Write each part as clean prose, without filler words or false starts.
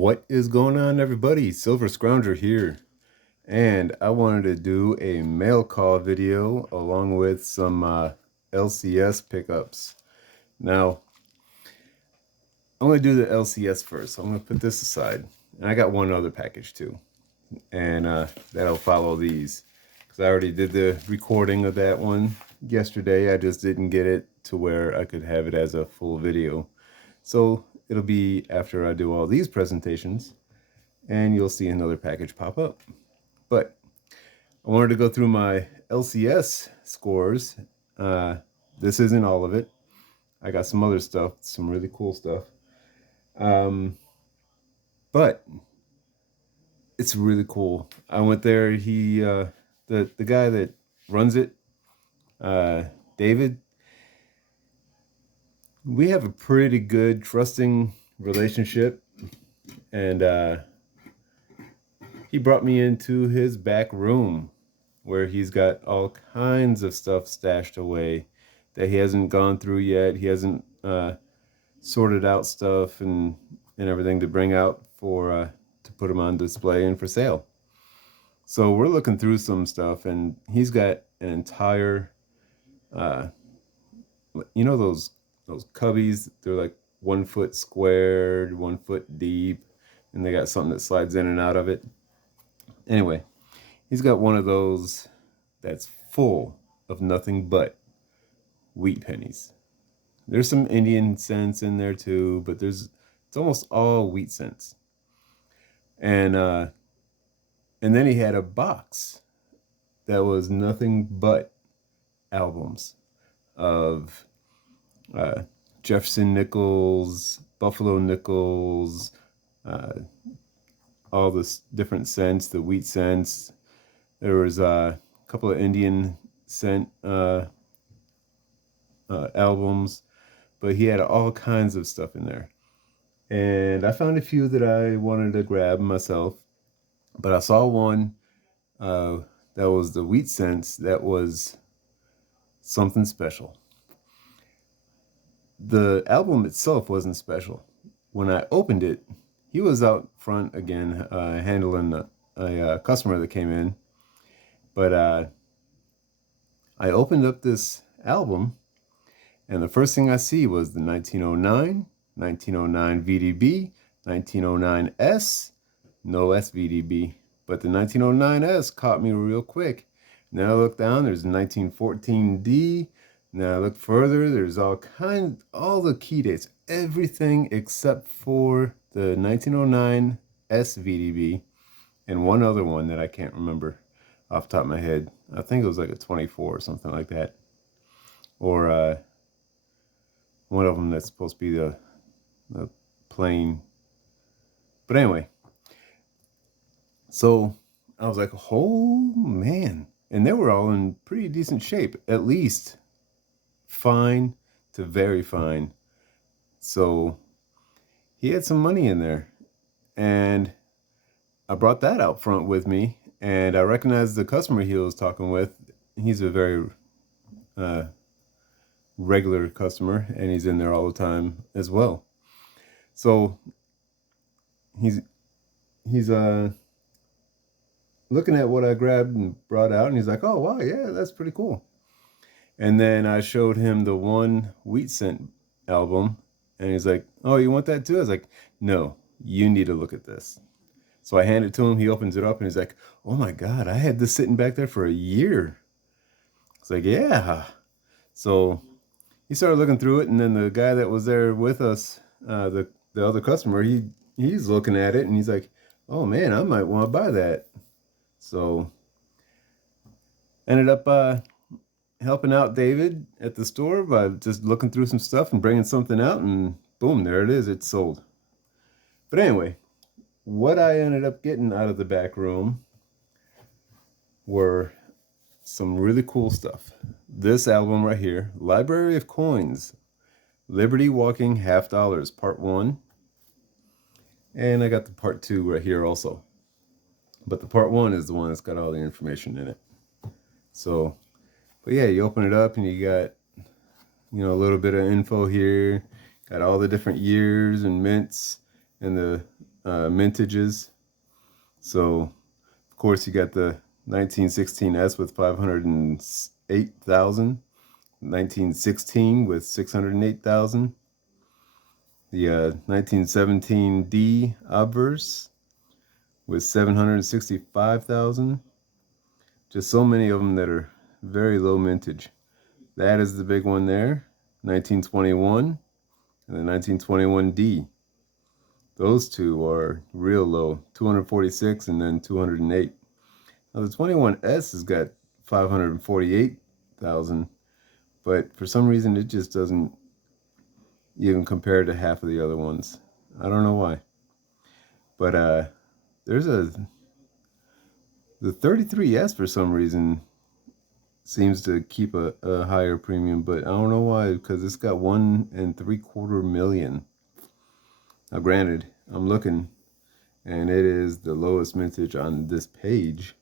What is going on, everybody? Silver Scrounger here, and I wanted to do a mail call video along with some LCS pickups. Now, I'm going to do the LCS first. So I'm going to put this aside, and I got one other package too, and that'll follow these because I already did the recording of that one yesterday. I just didn't get it to where I could have it as a full video. So it'll be after I do all these presentations, and you'll see another package pop up. But I wanted to go through my LCS scores. This isn't all of it. I got some other stuff, some really cool stuff. But it's really cool. I went there. The guy that runs it, David, we have a pretty good trusting relationship, and he brought me into his back room where he's got all kinds of stuff stashed away that he hasn't gone through yet. He hasn't sorted out stuff and everything to bring out for to put them on display and for sale. So we're looking through some stuff, and he's got an entire those cubbies, they're like 1 foot squared, 1 foot deep, and they got something that slides in and out of it. Anyway, he's got one of those that's full of nothing but wheat pennies. There's some Indian cents in there too, but it's almost all wheat cents. And then he had a box that was nothing but albums of Jefferson nickels, Buffalo nickels, all the different cents, the wheat cents. There was a couple of Indian cent albums, but he had all kinds of stuff in there. And I found a few that I wanted to grab myself, but I saw one that was the wheat cents that was something special. The album itself wasn't special. When I opened it, he was out front again, handling a customer that came in. But I opened up this album, and the first thing I see was the 1909, 1909 VDB, 1909S, no SVDB. But the 1909S caught me real quick. Then I looked down, there's 1914D. Now I look further, there's all the key dates, everything except for the 1909 SVDB and one other one that I can't remember off the top of my head. I think it was like a 24 or something like that. Or one of them that's supposed to be the plain. But anyway, so I was like, oh man. And they were all in pretty decent shape, at least fine to very fine. So he had some money in there, and I brought that out front with me, and I recognized the customer he was talking with. He's a very regular customer, and he's in there all the time as well. So he's looking at what I grabbed and brought out, and he's like, oh wow, yeah, that's pretty cool. And then I showed him the one wheat cent album, and he's like, oh, you want that too? I was like, no, you need to look at this. So I hand it to him, he opens it up, and he's like, oh my God, I had this sitting back there for a year. It's like, yeah. So he started looking through it, and then the guy that was there with us, the other customer, he's looking at it, and he's like, oh man, I might want to buy that. So ended up helping out David at the store by just looking through some stuff and bringing something out, and boom, there it is, it's sold. But anyway, what I ended up getting out of the back room were some really cool stuff. This album right here, Library of Coins, Liberty Walking Half Dollars, Part 1. And I got the Part 2 right here also. But the Part 1 is the one that's got all the information in it. So, but yeah, you open it up and you got, a little bit of info here. Got all the different years and mints and the mintages. So, of course, you got the 1916S with 508,000, 1916 with 608,000, the 1917D obverse with 765,000. Just so many of them that are very low mintage. That is the big one there, 1921 and the 1921D. Those two are real low, 246 and then 208. Now the 21S has got 548,000, but for some reason it just doesn't even compare to half of the other ones. I don't know why. But there's the 33S for some reason seems to keep a higher premium, but I don't know why, because it's got 1.75 million. Now granted, I'm looking and it is the lowest mintage on this page,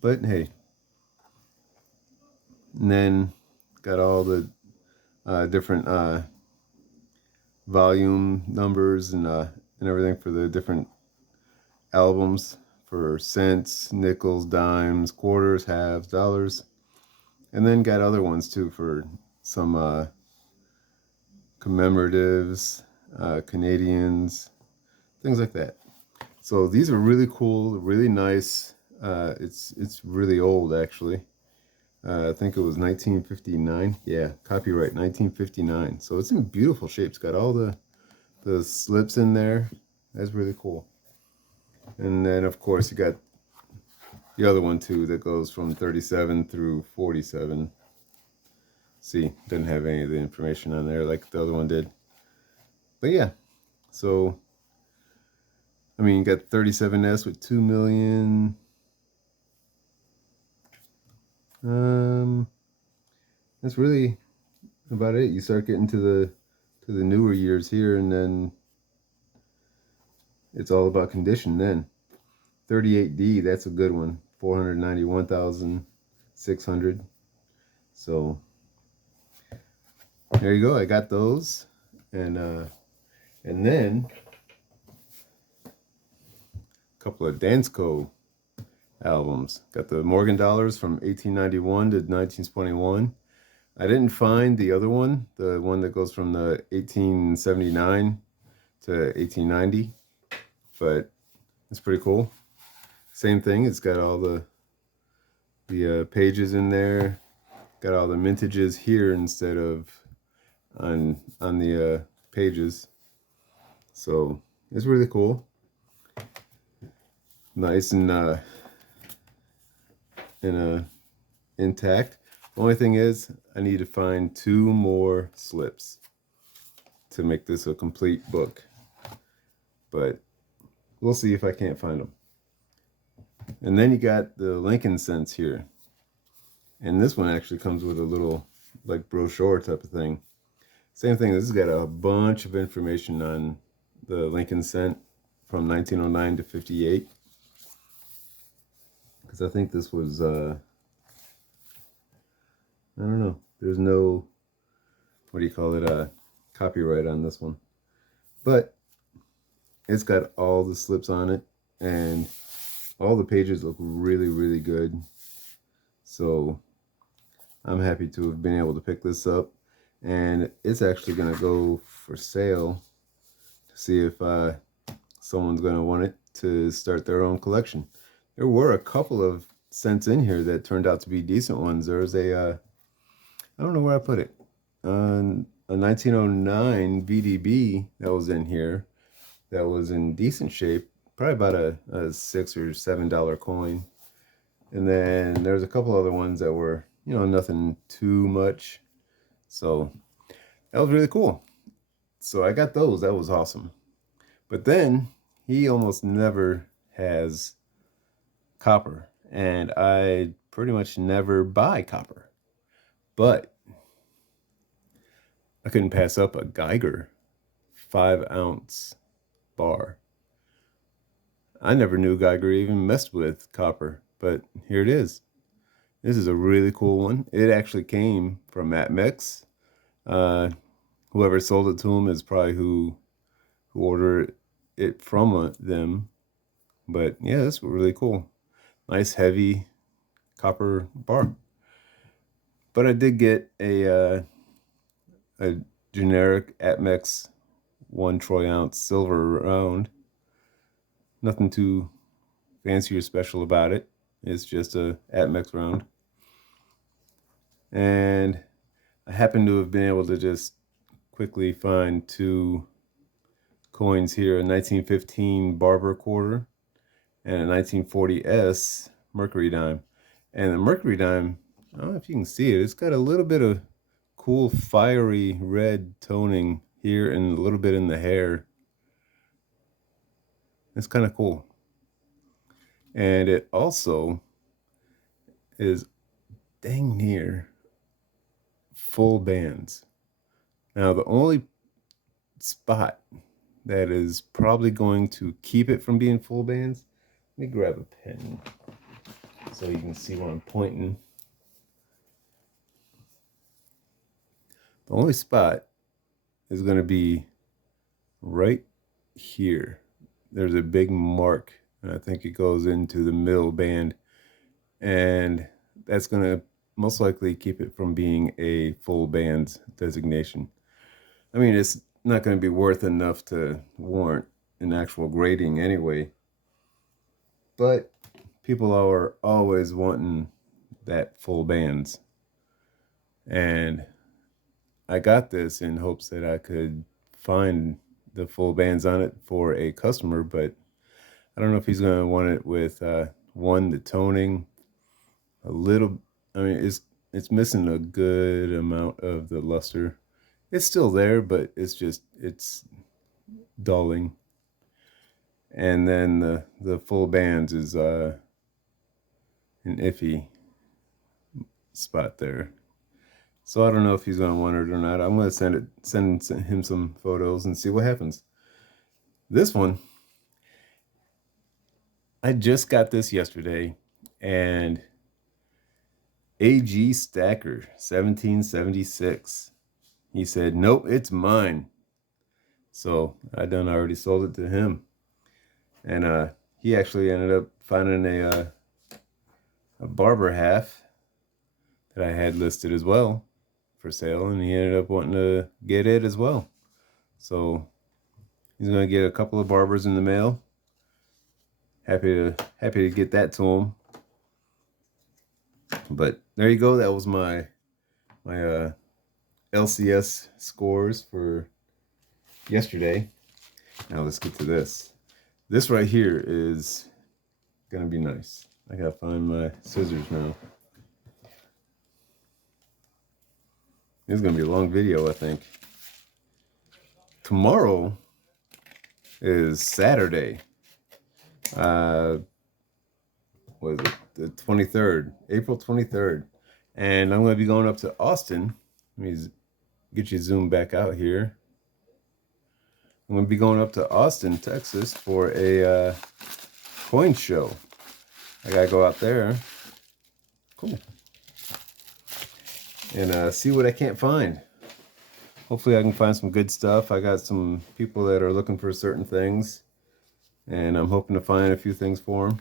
but hey. And then got all the different volume numbers and everything for the different albums, for cents, nickels, dimes, quarters, halves, dollars, and then got other ones too for some commemoratives, Canadians, things like that. So these are really cool, really nice. It's really old actually. I think it was 1959. Yeah, copyright 1959. So it's in beautiful shape. It's got all the slips in there. That's really cool. And then of course you got the other one too that goes from 37 through 47. See, doesn't have any of the information on there like the other one did. But yeah, so I mean, you got 37S with 2 million. That's really about it. You start getting to the newer years here, and then it's all about condition then. 38D, that's a good one. 491,600. So there you go. I got those, and then a couple of Dansko albums. Got the Morgan Dollars from 1891 to 1921. I didn't find the other one, the one that goes from the 1879 to 1890, but it's pretty cool. Same thing. It's got all the pages in there. Got all the mintages here instead of on the pages. So it's really cool. Nice and intact. The only thing is I need to find 2 more slips to make this a complete book. But we'll see if I can't find them. And then you got the Lincoln cents here. And this one actually comes with a little like brochure type of thing. Same thing, this has got a bunch of information on the Lincoln cent from 1909 to 58. Because I think this was, I don't know, there's no, what do you call it, copyright on this one. But it's got all the slips on it, and all the pages look really, really good. So I'm happy to have been able to pick this up, and it's actually going to go for sale to see if someone's going to want it to start their own collection. There were a couple of cents in here that turned out to be decent ones. There was I don't know where I put it, a 1909 VDB that was in here that was in decent shape, probably about a $6 or $7 coin. And then there's a couple other ones that were, you know, nothing too much. So that was really cool. So I got those. That was awesome. But then he almost never has copper, and I pretty much never buy copper. But I couldn't pass up a Geiger 5-ounce bar. I never knew Geiger even messed with copper, but here it is. This is a really cool one. It actually came from Matt Mix. Whoever sold it to him is probably who ordered it from them. But yeah, that's really cool. Nice heavy copper bar. But I did get a generic Atmex 1 troy ounce silver round. Nothing too fancy or special about it. It's just a Atmex round. And I happen to have been able to just quickly find two coins here, a 1915 Barber quarter and a 1940S Mercury dime. And the Mercury dime, I don't know if you can see it, it's got a little bit of cool fiery red toning here and a little bit in the hair. It's kind of cool. And it also is dang near full bands. Now, the only spot that is probably going to keep it from being full bands, let me grab a pen so you can see where I'm pointing. The only spot is going to be right here. There's a big mark, and I think it goes into the middle band, and that's going to most likely keep it from being a full bands designation. I mean, it's not going to be worth enough to warrant an actual grading anyway, but people are always wanting that full bands, and I got this in hopes that I could find the full bands on it for a customer, but I don't know if he's going to want it with one, the toning a little. I mean, it's missing a good amount of the luster. It's still there, but it's dulling. And then the full bands is an iffy spot there. So I don't know if he's going to want it or not. I'm going to send him some photos and see what happens. This one, I just got this yesterday, and AG Stacker 1776. He said, "Nope, it's mine." So I done already sold it to him, and he actually ended up finding a barber half that I had listed as well for sale, and he ended up wanting to get it as well. So he's gonna get a couple of barbers in the mail. Happy to get that to him. But there you go. That was my LCS scores for yesterday. Now let's get to this. This right here is gonna be nice. I gotta find my scissors now. This is gonna be a long video, I think. Tomorrow is Saturday. What is it? The 23rd, April 23rd. And I'm gonna be going up to Austin. Let me get you zoomed back out here. I'm gonna be going up to Austin, Texas for a coin show. I gotta go out there. Cool. And see what I can't find. Hopefully I can find some good stuff. I got some people that are looking for certain things, and I'm hoping to find a few things for them,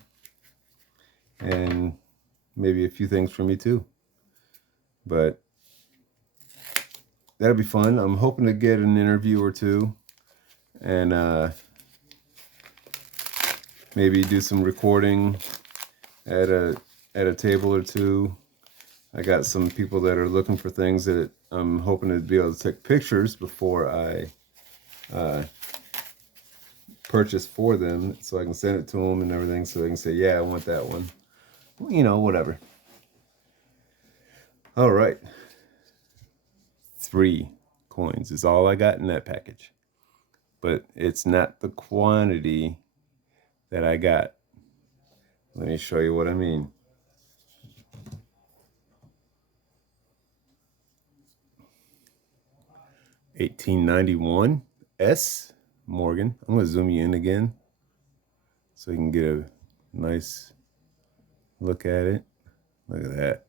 and maybe a few things for me too. But that'll be fun. I'm hoping to get an interview or two, and maybe do some recording at a table or two. I got some people that are looking for things that I'm hoping to be able to take pictures before I purchase for them, so I can send it to them and everything, so they can say, yeah, I want that one. You know, whatever. All right. 3 coins is all I got in that package. But it's not the quantity that I got. Let me show you what I mean. $18.91 S Morgan. I'm going to zoom you in again so you can get a nice look at it. Look at that.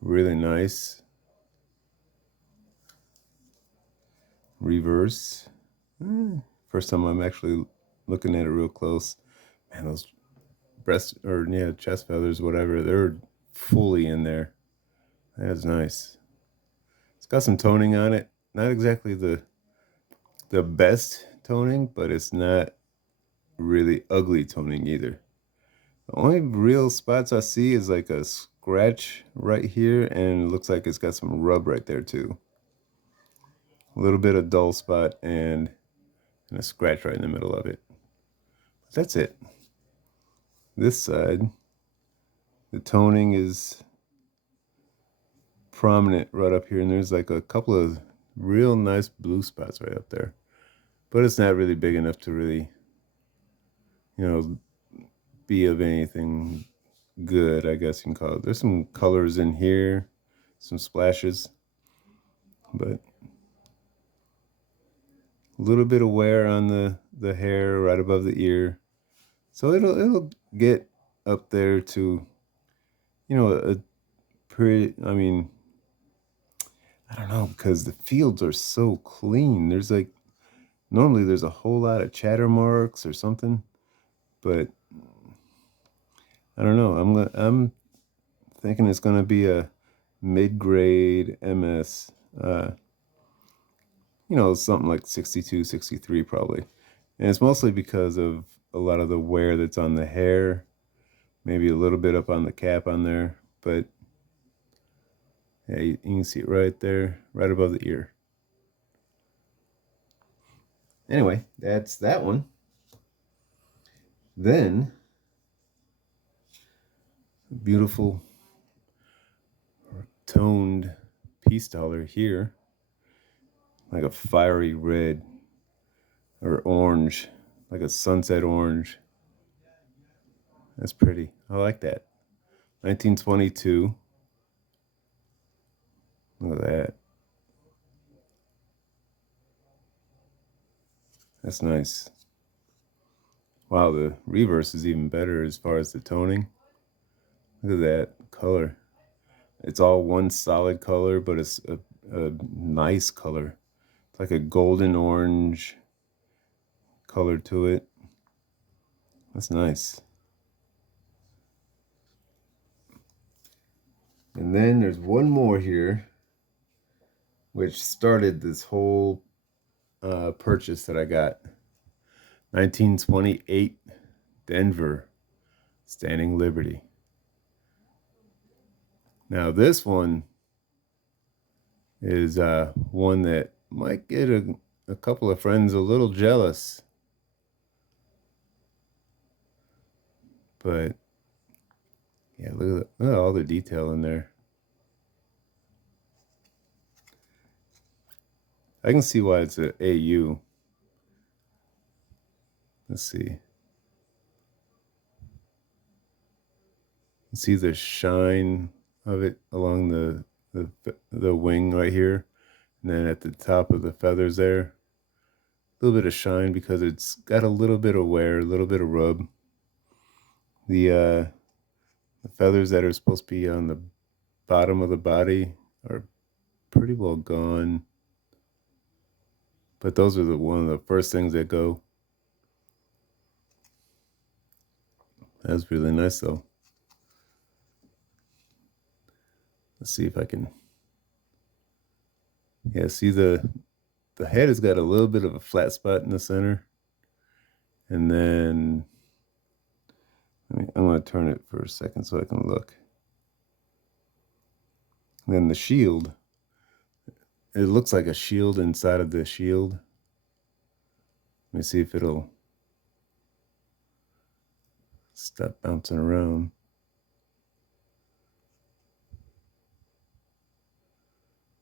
Really nice. reverse. First time I'm actually looking at it real close. Man, those chest feathers, whatever, they're fully in there. That's nice. It's got some toning on it. Not exactly the best toning, but it's not really ugly toning either. The only real spots I see is like a scratch right here, and it looks like it's got some rub right there too. A little bit of dull spot and a scratch right in the middle of it. But that's it. This side, the toning is prominent right up here, and there's like a couple of real nice blue spots right up there. But it's not really big enough to really, be of anything good, I guess you can call it. There's some colors in here, some splashes, but a little bit of wear on the hair right above the ear. So it'll get up there to, a pretty, I don't know, because the fields are so clean. There's like, normally there's a whole lot of chatter marks or something, but I don't know. I'm thinking it's gonna be a mid-grade MS, something like 62, 63 probably. And it's mostly because of a lot of the wear that's on the hair, maybe a little bit up on the cap on there, but yeah, you can see it right there, right above the ear. Anyway, that's that one. Then, beautiful toned piece dollar here, like a fiery red or orange, like a sunset orange. That's pretty. I like that. 1922. Look at that. That's nice. Wow, the reverse is even better as far as the toning. Look at that color. It's all one solid color, but it's a nice color. It's like a golden orange color to it. That's nice. And then there's one more here, which started this whole purchase that I got. 1928 Denver Standing Liberty. Now this one is one that might get a couple of friends a little jealous. But yeah, look at all the detail in there. I can see why it's an AU. Let's see. You see the shine of it along the wing right here, and then at the top of the feathers there, a little bit of shine because it's got a little bit of wear, a little bit of rub. The feathers that are supposed to be on the bottom of the body are pretty well gone, but those are one of the first things that go. That's really nice though. Let's see if I can. Yeah, see the head has got a little bit of a flat spot in the center, and then I'm going to turn it for a second so I can look. And then the shield, it looks like a shield inside of the shield. Let me see if it'll stop bouncing around.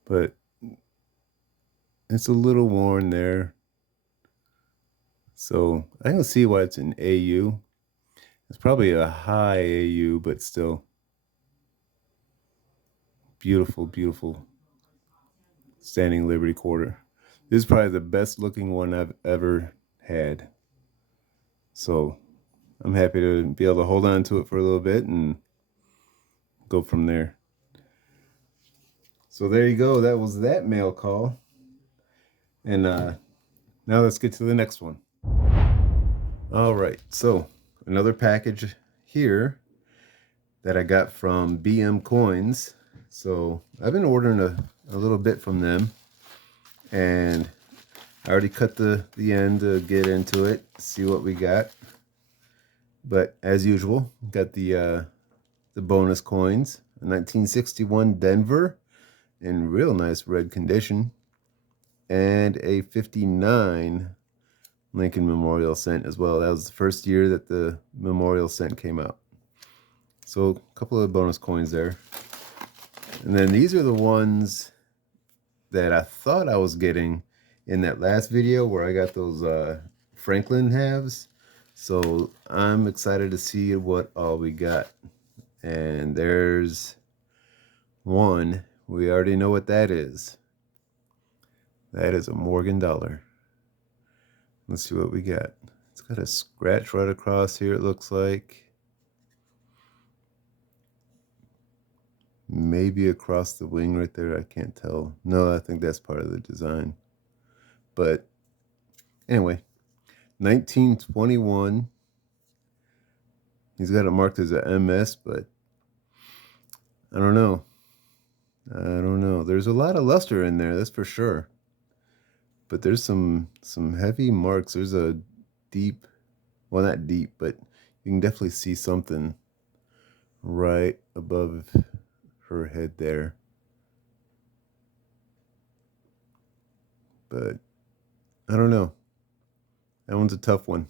But it's a little worn there. So I can see why it's an AU. It's probably a high AU, but still beautiful, beautiful Standing Liberty quarter. This is probably the best looking one I've ever had. So I'm happy to be able to hold on to it for a little bit and go from there. So there you go. That was that mail call. And now let's get to the next one. All right, so another package here that I got from BM Coins. So I've been ordering a little bit from them, and I already cut the end to get into it, see what we got. But as usual, got the bonus coins. A 1961 Denver in real nice red condition, and a 59 Lincoln Memorial Cent as well. That was the first year that the Memorial Cent came out. So a couple of bonus coins there. And then these are the ones that I thought I was getting in that last video where I got those Franklin halves. So I'm excited to see what all we got. And there's one. We already know what that is. That is a Morgan dollar. Let's see what we got. It's got a scratch right across here, it looks like. Maybe across the wing right there, I can't tell. No, I think that's part of the design. But anyway, 1921. He's got it marked as a MS, but I don't know. I don't know. There's a lot of luster in there, that's for sure. But there's some heavy marks. There's a deep, well, not deep, but you can definitely see something right above her head there. But I don't know. That one's a tough one.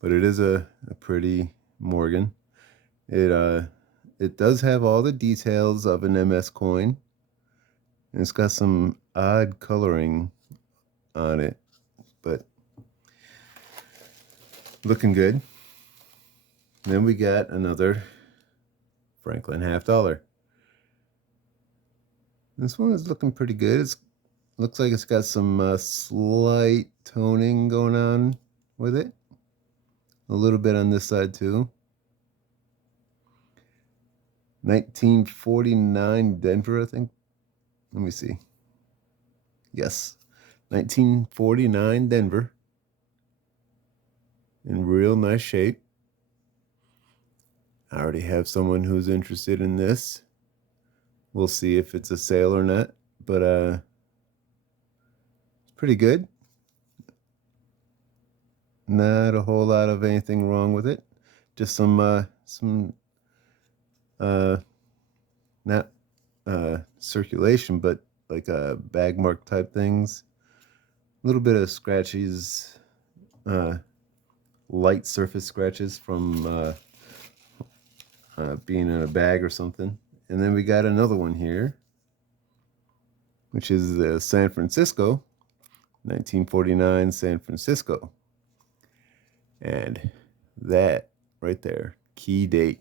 But it is a pretty Morgan. It does have all the details of an MS coin. And it's got some odd coloring on it, but looking good. Then we got another Franklin half dollar. This one is looking pretty good. It looks like it's got some slight toning going on with it. A little bit on this side too. 1949 Denver, I think. Let me see. Yes, 1949 Denver. In real nice shape. I already have someone who's interested in this. We'll see if it's a sale or not, but it's pretty good. Not a whole lot of anything wrong with it. Just some not circulation, but like bag mark type things. A little bit of scratches, light surface scratches from being in a bag or something. And then we got another one here, which is the San Francisco, 1949 San Francisco. And that right there, key date.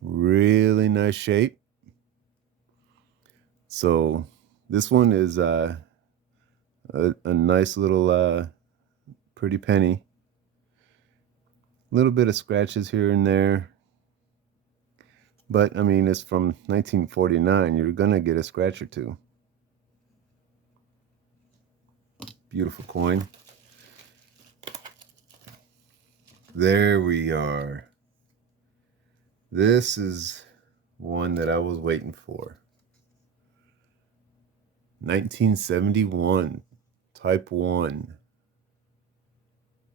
Really nice shape. So this one is a nice little pretty penny. A little bit of scratches here and there. But, I mean, it's from 1949. You're going to get a scratch or two. Beautiful coin. There we are. This is one that I was waiting for. 1971. Type 1.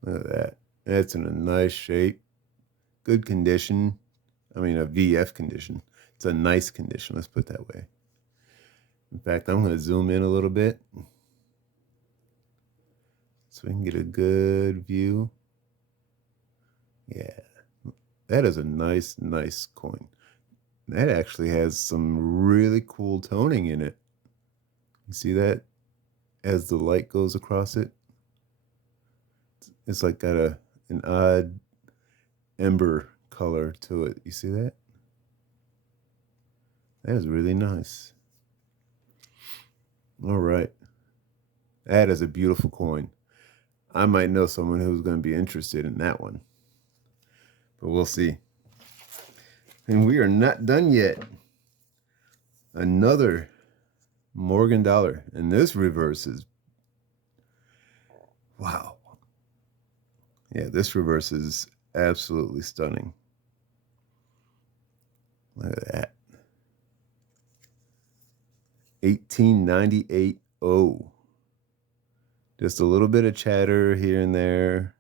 Look at that. That's in a nice shape. Good condition. I mean, a VF condition. It's a nice condition, let's put it that way. In fact, I'm going to zoom in a little bit so we can get a good view. Yeah, that is a nice coin. That actually has some really cool toning in it. You see that? As the light goes across it, it's like got an odd ember color to it. You see that? That is really nice. All right. That is a beautiful coin. I might know someone who's going to be interested in that one. But we'll see. And we are not done yet. another Morgan dollar, and this reverse is, wow. Yeah, this reverse is absolutely stunning. Look at that. 1898. Oh, just a little bit of chatter here and there,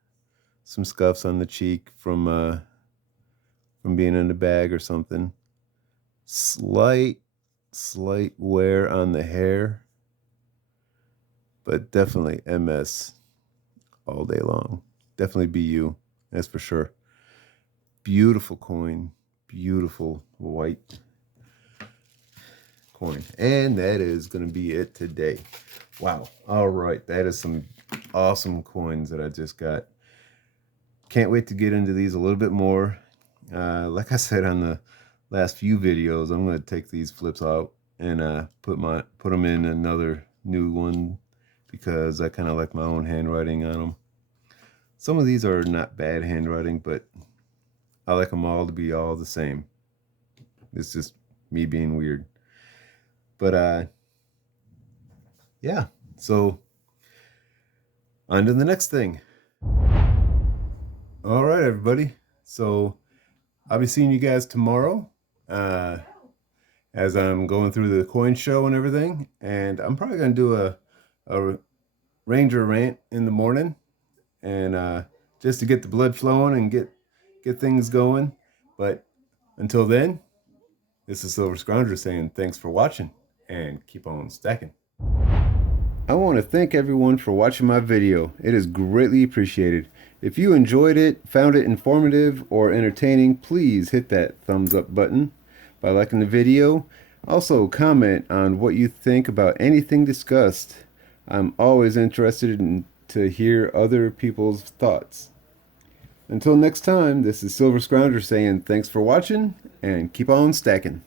some scuffs on the cheek from being in the bag or something. Slight wear on the hair, but definitely MS all day long. Definitely BU, that's for sure. Beautiful coin, beautiful white coin. And that is going to be it today. Wow. All right. That is some awesome coins that I just got. Can't wait to get into these a little bit more. Like I said on the last few videos, I'm going to take these flips out and put them in another new one because I kind of like my own handwriting on them. Some of these are not bad handwriting, but I like them all to be all the same. It's just me being weird. But yeah, so on to the next thing. All right, everybody. So I'll be seeing you guys tomorrow as I'm going through the coin show and everything. And I'm probably going to do a Ranger rant in the morning, and just to get the blood flowing and get things going. But until then, this is Silver Scrounger saying thanks for watching and keep on stacking. I want to thank everyone for watching my video. It is greatly appreciated. If you enjoyed it, found it informative or entertaining, please hit that thumbs up button by liking the video. Also comment on what you think about anything discussed. I'm always interested to hear other people's thoughts. Until next time, this is Silver Scrounger saying thanks for watching and keep on stacking.